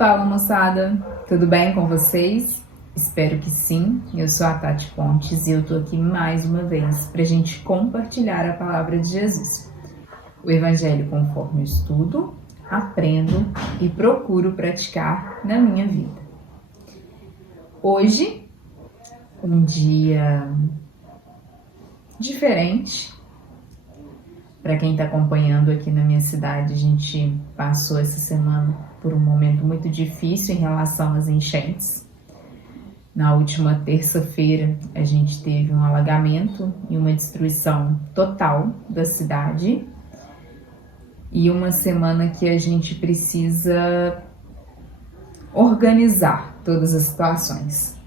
Fala, moçada, tudo bem com vocês? Espero que sim. Eu sou a Tati Pontes e eu tô aqui mais uma vez para a gente compartilhar a palavra de Jesus. O Evangelho conforme eu estudo, aprendo e procuro praticar na minha vida. Hoje, um dia diferente. Para quem está acompanhando aqui na minha cidade, a gente passou essa semana por um momento muito difícil em relação às enchentes. Na última terça-feira, a gente teve um alagamento e uma destruição total da cidade. E uma semana que a gente precisa organizar todas as situações.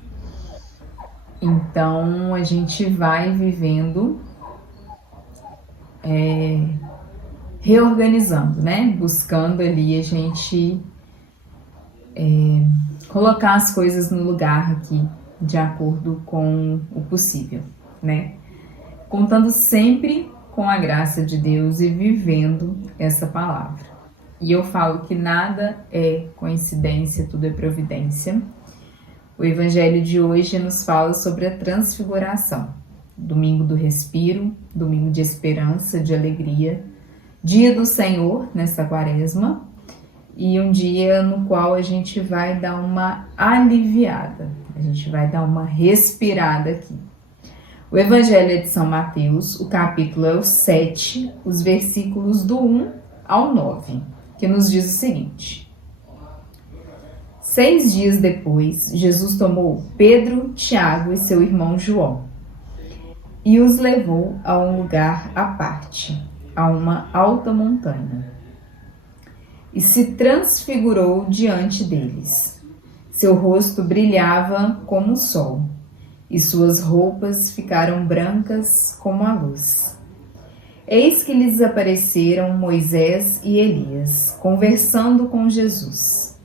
Então, a gente vai vivendo reorganizando, né? Buscando ali a gente colocar as coisas no lugar aqui, de acordo com o possível, né? Contando sempre com a graça de Deus e vivendo essa palavra. E eu falo que nada é coincidência, tudo é providência. O Evangelho de hoje nos fala sobre a transfiguração. Domingo do respiro, domingo de esperança, de alegria, dia do Senhor nessa quaresma e um dia no qual a gente vai dar uma aliviada, a gente vai dar uma respirada aqui. O Evangelho é de São Mateus, o capítulo é o 7, os versículos do 1 ao 9, que nos diz o seguinte: 6 dias depois, Jesus tomou Pedro, Tiago e seu irmão João e os levou a um lugar à parte, a uma alta montanha, e se transfigurou diante deles. Seu rosto brilhava como o sol, e suas roupas ficaram brancas como a luz. Eis que lhes apareceram Moisés e Elias, conversando com Jesus.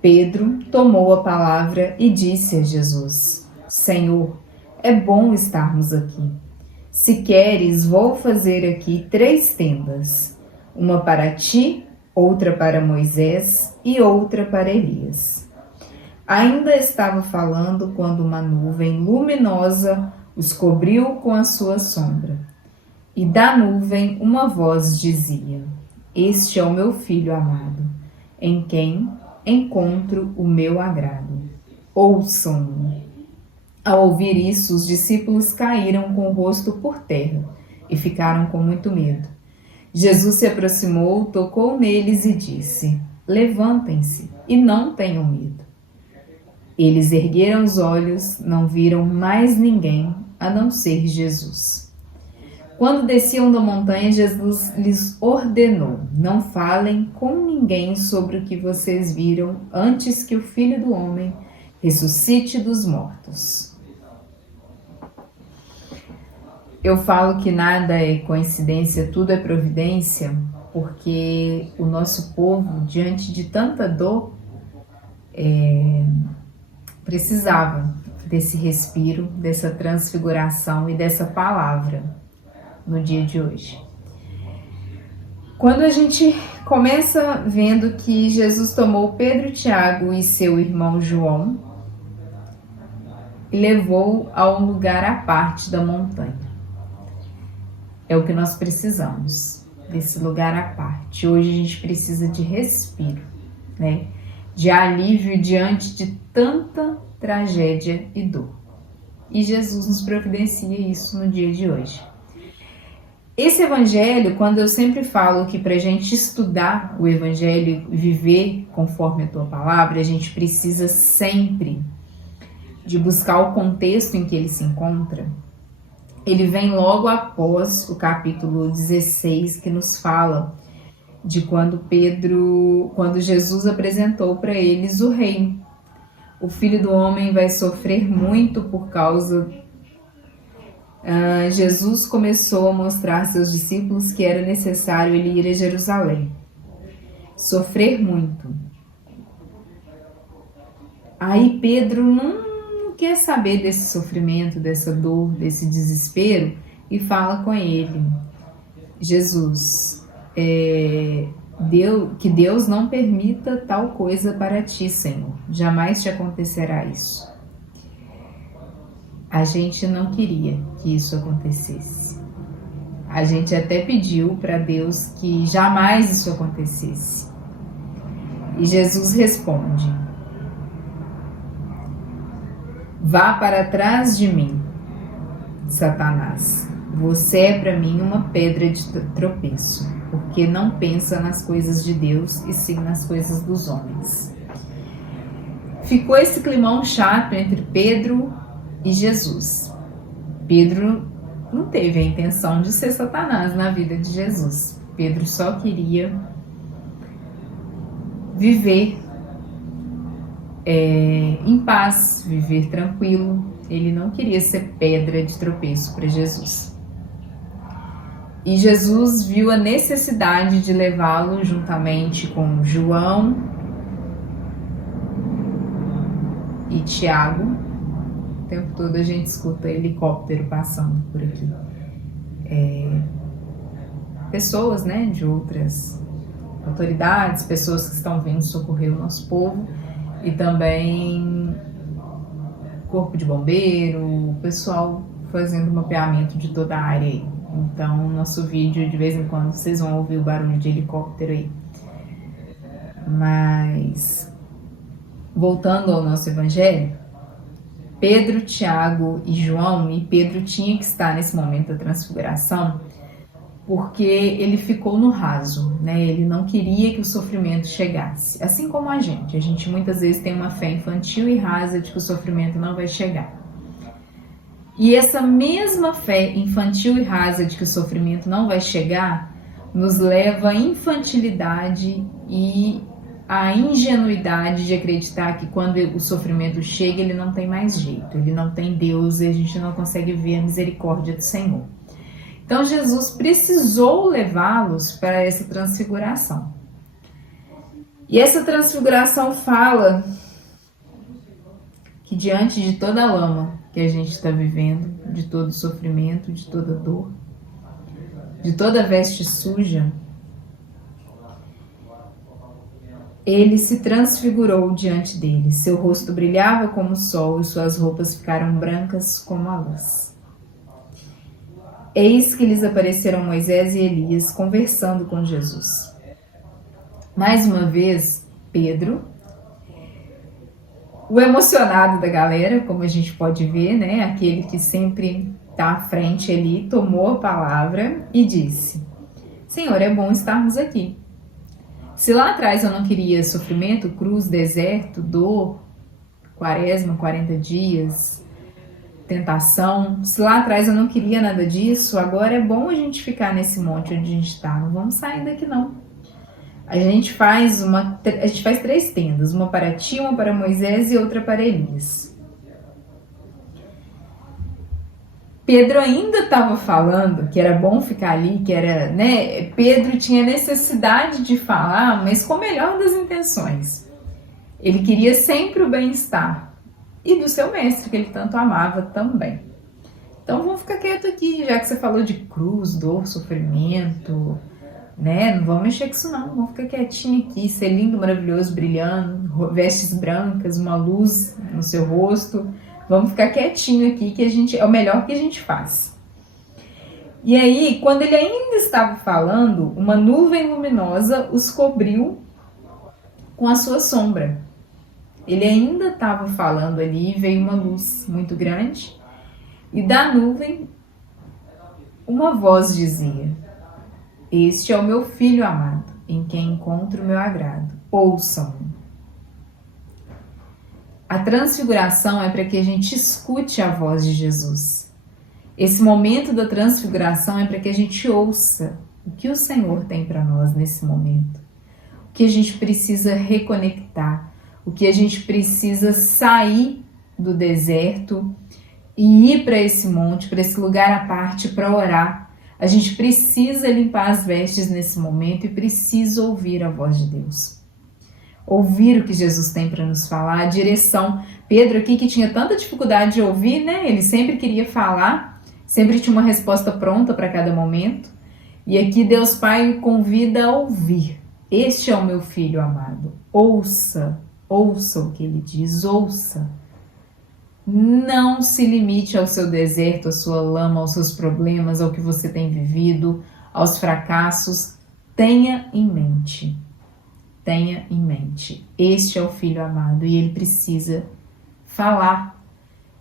Pedro tomou a palavra e disse a Jesus: Senhor, é bom estarmos aqui. Se queres, vou fazer aqui 3 tendas, uma para ti, outra para Moisés e outra para Elias. Ainda estava falando quando uma nuvem luminosa os cobriu com a sua sombra. E da nuvem uma voz dizia: Este é o meu filho amado, em quem encontro o meu agrado. Ouçam-no. Ao ouvir isso, os discípulos caíram com o rosto por terra e ficaram com muito medo. Jesus se aproximou, tocou neles e disse: Levantem-se e não tenham medo. Eles ergueram os olhos, não viram mais ninguém a não ser Jesus. Quando desciam da montanha, Jesus lhes ordenou: Não falem com ninguém sobre o que vocês viram antes que o Filho do Homem ressuscite dos mortos. Eu falo que nada é coincidência, tudo é providência, porque o nosso povo, diante de tanta dor, precisava desse respiro, dessa transfiguração e dessa palavra no dia de hoje. Quando a gente começa vendo que Jesus tomou Pedro, Tiago e seu irmão João e levou a um lugar à parte da montanha. É o que nós precisamos, desse lugar à parte. Hoje a gente precisa de respiro, né? De alívio diante de tanta tragédia e dor. E Jesus nos providencia isso no dia de hoje. Esse evangelho, quando eu sempre falo que para a gente estudar o evangelho e viver conforme a tua palavra, a gente precisa sempre de buscar o contexto em que ele se encontra. Ele vem logo após o capítulo 16, que nos fala de quando Jesus apresentou para eles o reino. O Filho do Homem vai sofrer muito por causa... Jesus começou a mostrar a seus discípulos que era necessário ele ir a Jerusalém. Sofrer muito. Aí Pedro não quer saber desse sofrimento, dessa dor, desse desespero e fala com ele: Jesus, Que Deus não permita tal coisa para ti, Senhor. Jamais te acontecerá isso. A gente não queria que isso acontecesse. A gente até pediu para Deus que jamais isso acontecesse. E Jesus responde: vá para trás de mim, Satanás. Você é para mim uma pedra de tropeço, porque não pensa nas coisas de Deus e sim nas coisas dos homens. Ficou esse climão chato entre Pedro e Jesus. Pedro não teve a intenção de ser Satanás na vida de Jesus. Pedro só queria viver em paz, viver tranquilo. Ele não queria ser pedra de tropeço para Jesus. E Jesus viu a necessidade de levá-lo juntamente com João e Tiago. O tempo todo a gente escuta helicóptero passando por aqui. Pessoas, né, de outras autoridades, pessoas que estão vindo socorrer o nosso povo, e também corpo de bombeiro, pessoal fazendo mapeamento de toda a área aí. Então, nosso vídeo, de vez em quando, vocês vão ouvir o barulho de helicóptero aí. Mas, voltando ao nosso evangelho, Pedro, Tiago e João, e Pedro tinha que estar nesse momento da transfiguração, porque ele ficou no raso, né? Ele não queria que o sofrimento chegasse. Assim como a gente muitas vezes tem uma fé infantil e rasa de que o sofrimento não vai chegar. E essa mesma fé infantil e rasa de que o sofrimento não vai chegar nos leva à infantilidade e à ingenuidade de acreditar que quando o sofrimento chega, ele não tem mais jeito, ele não tem Deus e a gente não consegue ver a misericórdia do Senhor. Então Jesus precisou levá-los para essa transfiguração. E essa transfiguração fala que diante de toda a lama que a gente está vivendo, de todo sofrimento, de toda dor, de toda veste suja, ele se transfigurou diante deles. Seu rosto brilhava como o sol e suas roupas ficaram brancas como a luz. Eis que lhes apareceram Moisés e Elias conversando com Jesus. Mais uma vez, Pedro, o emocionado da galera, como a gente pode ver, né? Aquele que sempre está à frente ali, tomou a palavra e disse: Senhor, é bom estarmos aqui. Se lá atrás eu não queria sofrimento, cruz, deserto, dor, quaresma, 40 dias, tentação, se lá atrás eu não queria nada disso, agora é bom a gente ficar nesse monte onde a gente está. Não vamos sair daqui não. A gente faz 3 tendas, uma para ti, uma para Moisés e outra para Elias. Pedro ainda estava falando que era bom ficar ali, que era, né? Pedro tinha necessidade de falar, mas com a melhor das intenções. Ele queria sempre o bem-estar e do seu mestre, que ele tanto amava também. Então vamos ficar quieto aqui, já que você falou de cruz, dor, sofrimento, né? Não vamos mexer com isso não, vamos ficar quietinho aqui, ser lindo, maravilhoso, brilhando, vestes brancas, uma luz no seu rosto. Vamos ficar quietinho aqui, que é o melhor que a gente faz. E aí, quando ele ainda estava falando, uma nuvem luminosa os cobriu com a sua sombra. Ele ainda estava falando ali, veio uma luz muito grande, e da nuvem uma voz dizia: Este é o meu filho amado, em quem encontro o meu agrado. Ouçam-no. A transfiguração é para que a gente escute a voz de Jesus. Esse momento da transfiguração é para que a gente ouça o que o Senhor tem para nós nesse momento. O que a gente precisa reconectar, o que a gente precisa sair do deserto e ir para esse monte, para esse lugar à parte para orar. A gente precisa limpar as vestes nesse momento e precisa ouvir a voz de Deus. Ouvir o que Jesus tem para nos falar, a direção. Pedro aqui, que tinha tanta dificuldade de ouvir, né? Ele sempre queria falar, sempre tinha uma resposta pronta para cada momento. E aqui Deus Pai o convida a ouvir. Este é o meu filho amado. Ouça, ouça o que ele diz, ouça. Não se limite ao seu deserto, à sua lama, aos seus problemas, ao que você tem vivido, aos fracassos. Tenha em mente, este é o filho amado e ele precisa falar.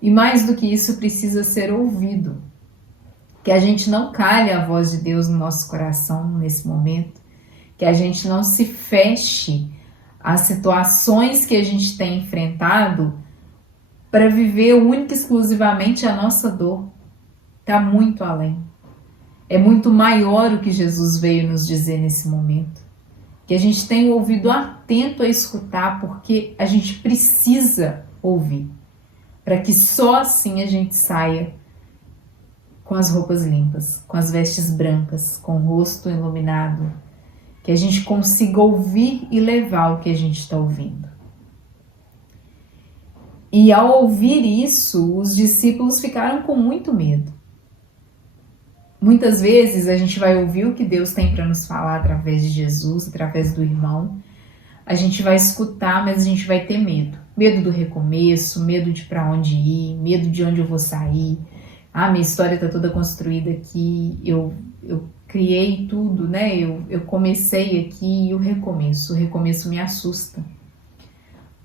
E mais do que isso, precisa ser ouvido. Que a gente não calhe a voz de Deus no nosso coração nesse momento, que a gente não se feche às situações que a gente tem enfrentado para viver única e exclusivamente a nossa dor. Está muito além. É muito maior o que Jesus veio nos dizer nesse momento. Que a gente tenha o ouvido atento a escutar, porque a gente precisa ouvir. Para que só assim a gente saia com as roupas limpas, com as vestes brancas, com o rosto iluminado. Que a gente consiga ouvir e levar o que a gente está ouvindo. E ao ouvir isso, os discípulos ficaram com muito medo. Muitas vezes a gente vai ouvir o que Deus tem para nos falar através de Jesus, através do irmão. A gente vai escutar, mas a gente vai ter medo. Medo do recomeço, medo de para onde ir, medo de onde eu vou sair. Ah, minha história está toda construída aqui, eu criei tudo, né? Eu comecei aqui e o recomeço me assusta.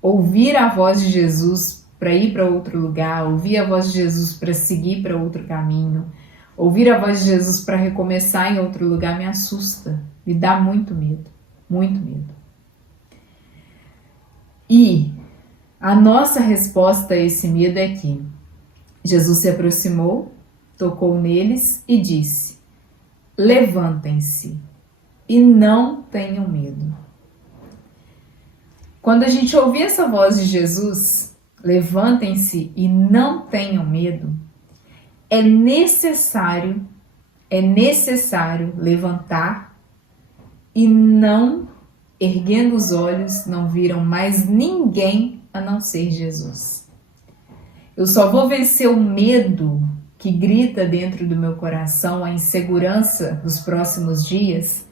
Ouvir a voz de Jesus para ir para outro lugar, ouvir a voz de Jesus para seguir para outro caminho, ouvir a voz de Jesus para recomeçar em outro lugar me assusta, me dá muito medo, muito medo. E a nossa resposta a esse medo é que Jesus se aproximou, tocou neles e disse: levantem-se e não tenham medo. Quando a gente ouvir essa voz de Jesus, levantem-se e não tenham medo, é necessário levantar e não, erguendo os olhos, não viram mais ninguém a não ser Jesus. Eu só vou vencer o medo que grita dentro do meu coração, a insegurança dos próximos dias,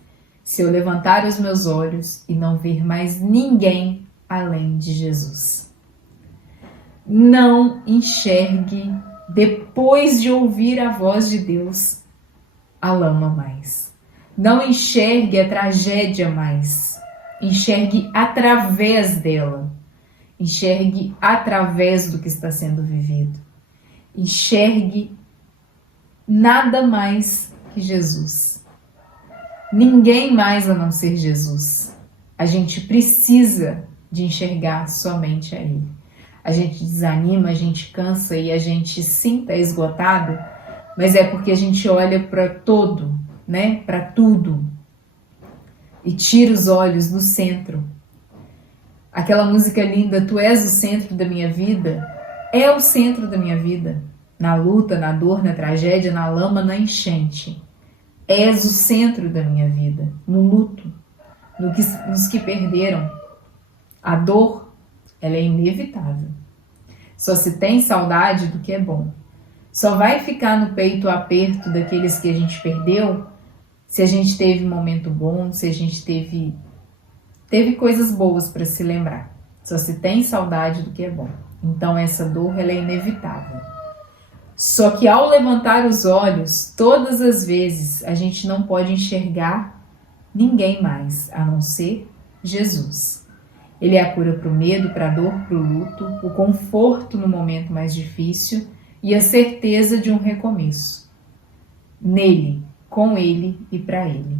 se eu levantar os meus olhos e não ver mais ninguém além de Jesus. Não enxergue, depois de ouvir a voz de Deus, a lama mais. Não enxergue a tragédia mais. Enxergue através dela. Enxergue através do que está sendo vivido. Enxergue nada mais que Jesus. Ninguém mais a não ser Jesus. A gente precisa de enxergar somente a Ele. A gente desanima, a gente cansa e a gente sim está esgotado, mas é porque a gente olha para todo, né? Para tudo e tira os olhos do centro. Aquela música linda, Tu és o centro da minha vida, é o centro da minha vida. Na luta, na dor, na tragédia, na lama, na enchente. És o centro da minha vida, no luto, nos que perderam. A dor, ela é inevitável. Só se tem saudade do que é bom. Só vai ficar no peito o aperto daqueles que a gente perdeu se a gente teve um momento bom, se a gente teve coisas boas para se lembrar. Só se tem saudade do que é bom. Então essa dor, ela é inevitável. Só que ao levantar os olhos, todas as vezes, a gente não pode enxergar ninguém mais, a não ser Jesus. Ele é a cura para o medo, para a dor, para o luto, o conforto no momento mais difícil e a certeza de um recomeço. Nele, com Ele e para Ele.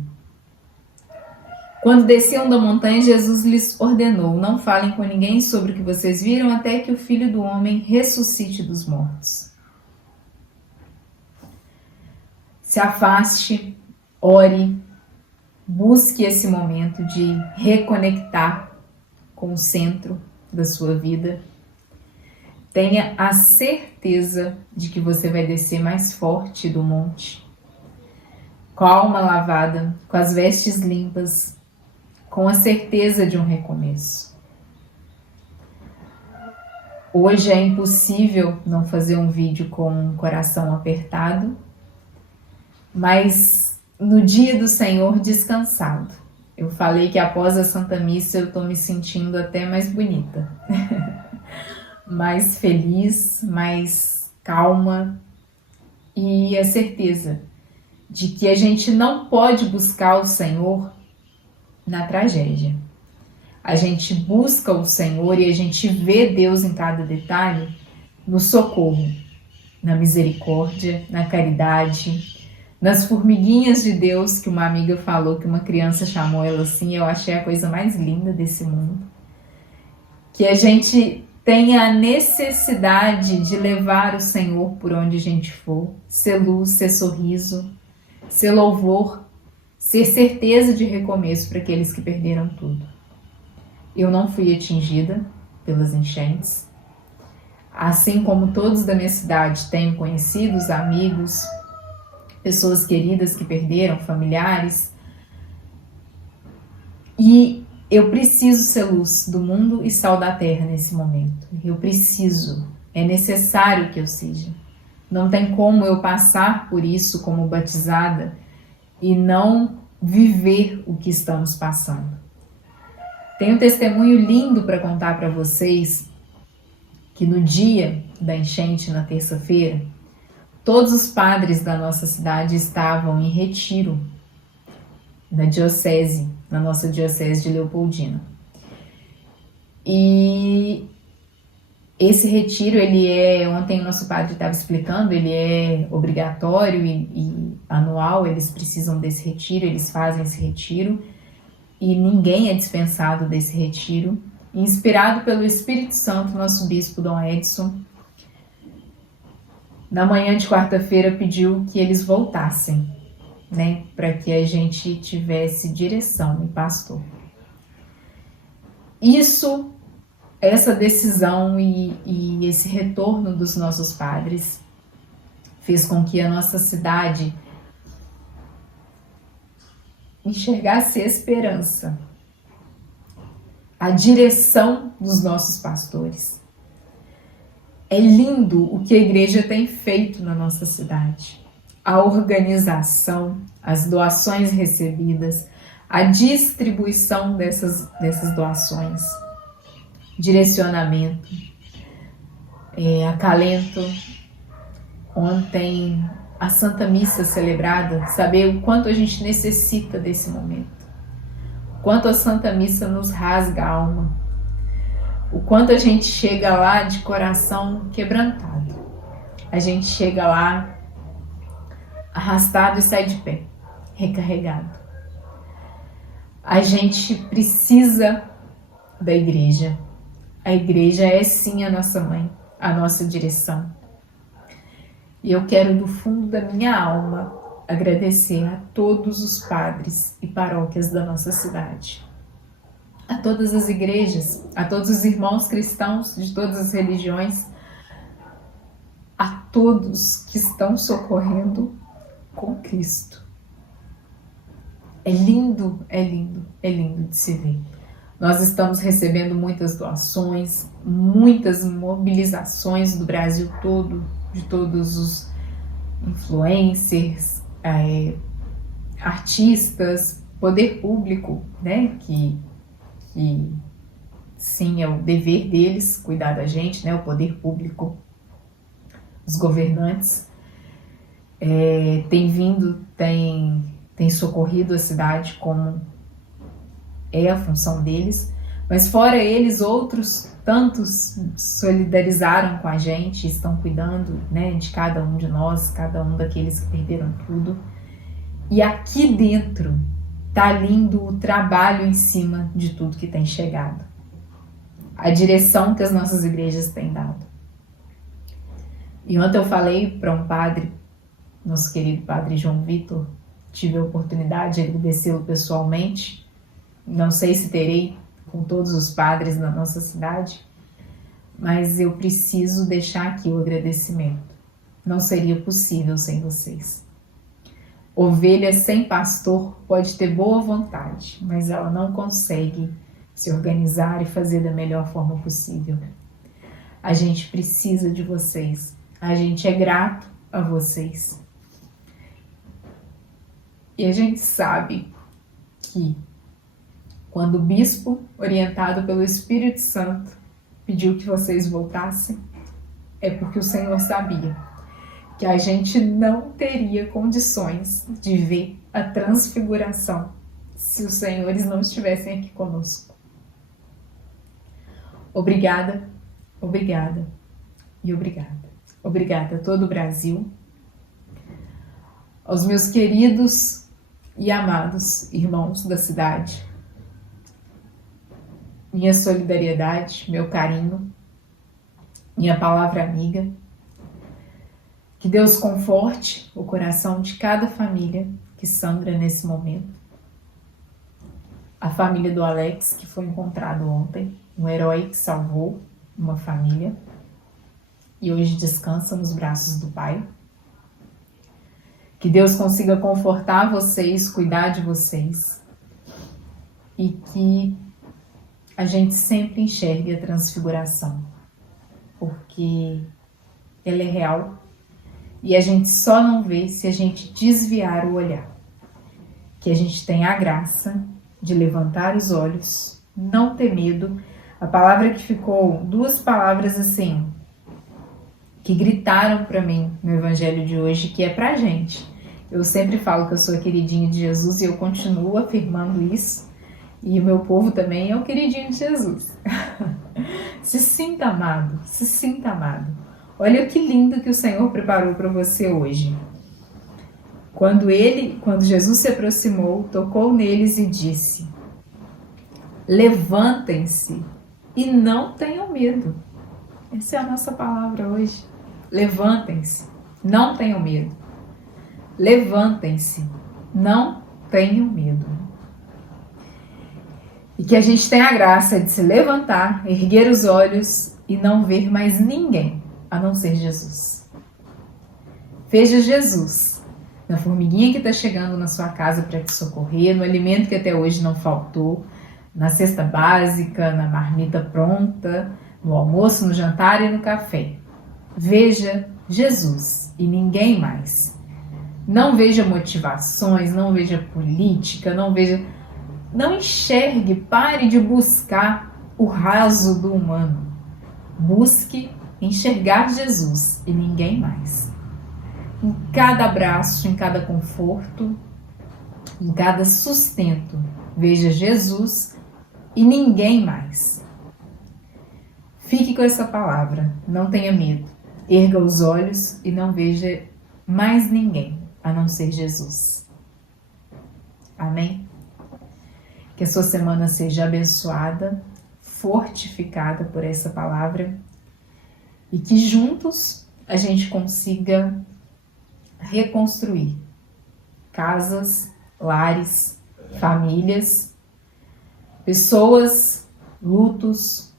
Quando desciam da montanha, Jesus lhes ordenou: não falem com ninguém sobre o que vocês viram até que o Filho do Homem ressuscite dos mortos. Se afaste, ore, busque esse momento de reconectar com o centro da sua vida. Tenha a certeza de que você vai descer mais forte do monte, com a alma lavada, com as vestes limpas, com a certeza de um recomeço. Hoje é impossível não fazer um vídeo com o coração apertado, mas no dia do Senhor descansado, Eu falei que após a Santa Missa eu tô me sentindo até mais bonita, mais feliz, mais calma e a certeza de que a gente não pode buscar o Senhor na tragédia. A gente busca o Senhor e a gente vê Deus em cada detalhe no socorro, na misericórdia, na caridade, nas formiguinhas de Deus, que uma amiga falou, que uma criança chamou ela assim, eu achei a coisa mais linda desse mundo. Que a gente tenha a necessidade de levar o Senhor por onde a gente for, ser luz, ser sorriso, ser louvor, ser certeza de recomeço para aqueles que perderam tudo. Eu não fui atingida pelas enchentes, assim como todos da minha cidade tenho conhecidos, amigos, pessoas queridas que perderam, familiares. E eu preciso ser luz do mundo e sal da terra nesse momento. Eu preciso, é necessário que eu seja. Não tem como eu passar por isso como batizada e não viver o que estamos passando. Tenho um testemunho lindo para contar para vocês, que no dia da enchente, na terça-feira, todos os padres da nossa cidade estavam em retiro na diocese, na nossa diocese de Leopoldina. E esse retiro, ontem o nosso padre estava explicando, ele é obrigatório e anual, eles precisam desse retiro, eles fazem esse retiro e ninguém é dispensado desse retiro. Inspirado pelo Espírito Santo, nosso bispo Dom Edson, na manhã de quarta-feira pediu que eles voltassem, né, para que a gente tivesse direção e pastor. Essa decisão e esse retorno dos nossos padres fez com que a nossa cidade enxergasse esperança, a direção dos nossos pastores. É lindo o que a igreja tem feito na nossa cidade. A organização, as doações recebidas, a distribuição dessas doações, direcionamento, acalento. Ontem, a Santa Missa celebrada, saber o quanto a gente necessita desse momento. O quanto a Santa Missa nos rasga a alma. O quanto a gente chega lá de coração quebrantado. A gente chega lá arrastado e sai de pé, recarregado. A gente precisa da igreja. A igreja é sim a nossa mãe, a nossa direção. E eu quero do fundo da minha alma agradecer a todos os padres e paróquias da nossa cidade, a todas as igrejas, a todos os irmãos cristãos de todas as religiões, a todos que estão socorrendo com Cristo. É lindo, é lindo, é lindo de se ver. Nós estamos recebendo muitas doações, muitas mobilizações do Brasil todo, de todos os influencers, artistas, poder público, né, que sim, é o dever deles cuidar da gente, né, o poder público, os governantes, tem socorrido a cidade como é a função deles, mas fora eles, outros tantos solidarizaram com a gente, estão cuidando, né, de cada um de nós, cada um daqueles que perderam tudo. E aqui dentro tá lindo o trabalho em cima de tudo que tem chegado. A direção que as nossas igrejas têm dado. E ontem eu falei para um padre, nosso querido padre João Vitor, tive a oportunidade de agradecê-lo pessoalmente. Não sei se terei com todos os padres na nossa cidade, mas eu preciso deixar aqui o agradecimento. Não seria possível sem vocês. Ovelha sem pastor pode ter boa vontade, mas ela não consegue se organizar e fazer da melhor forma possível. A gente precisa de vocês. A gente é grato a vocês. E a gente sabe que Quando o bispo, orientado pelo Espírito Santo, pediu que vocês voltassem, é porque o Senhor sabia que a gente não teria condições de ver a transfiguração se os senhores não estivessem aqui conosco. Obrigada, obrigada e obrigada. Obrigada a todo o Brasil, aos meus queridos e amados irmãos da cidade. Minha solidariedade, meu carinho, minha palavra amiga. Que Deus conforte o coração de cada família que sangra nesse momento. A família do Alex, que foi encontrado ontem, um herói que salvou uma família e hoje descansa nos braços do Pai. Que Deus consiga confortar vocês, cuidar de vocês e que a gente sempre enxergue a transfiguração, porque ela é real e a gente só não vê se a gente desviar o olhar. Que a gente tenha a graça de levantar os olhos, não ter medo. A palavra que ficou, duas palavras assim, que gritaram para mim no evangelho de hoje, que é pra gente. Eu sempre falo que eu sou a queridinha de Jesus e eu continuo afirmando isso. E o meu povo também é o queridinho de Jesus. Se sinta amado, se sinta amado. Olha que lindo que o Senhor preparou para você hoje. Quando Jesus se aproximou, tocou neles e disse: levantem-se e não tenham medo. Essa é a nossa palavra hoje. Levantem-se, não tenham medo. Levantem-se, não tenham medo. E que a gente tenha a graça de se levantar, erguer os olhos e não ver mais ninguém, a não ser Jesus. Veja Jesus, na formiguinha que está chegando na sua casa para te socorrer, no alimento que até hoje não faltou, na cesta básica, na marmita pronta, no almoço, no jantar e no café. Veja Jesus e ninguém mais. Não veja motivações, não veja política, não enxergue, pare de buscar o raso do humano. Busque enxergar Jesus e ninguém mais. Em cada abraço, em cada conforto, em cada sustento, veja Jesus e ninguém mais. Fique com essa palavra, não tenha medo. Erga os olhos e não veja mais ninguém, a não ser Jesus. Amém? Que a sua semana seja abençoada, fortificada por essa palavra e que juntos a gente consiga reconstruir casas, lares, famílias, pessoas, lutos,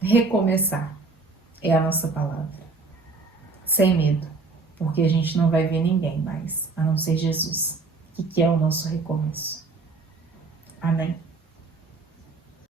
recomeçar. É a nossa palavra. Sem medo, porque a gente não vai ver ninguém mais, a não ser Jesus, que é o nosso recomeço. Amém?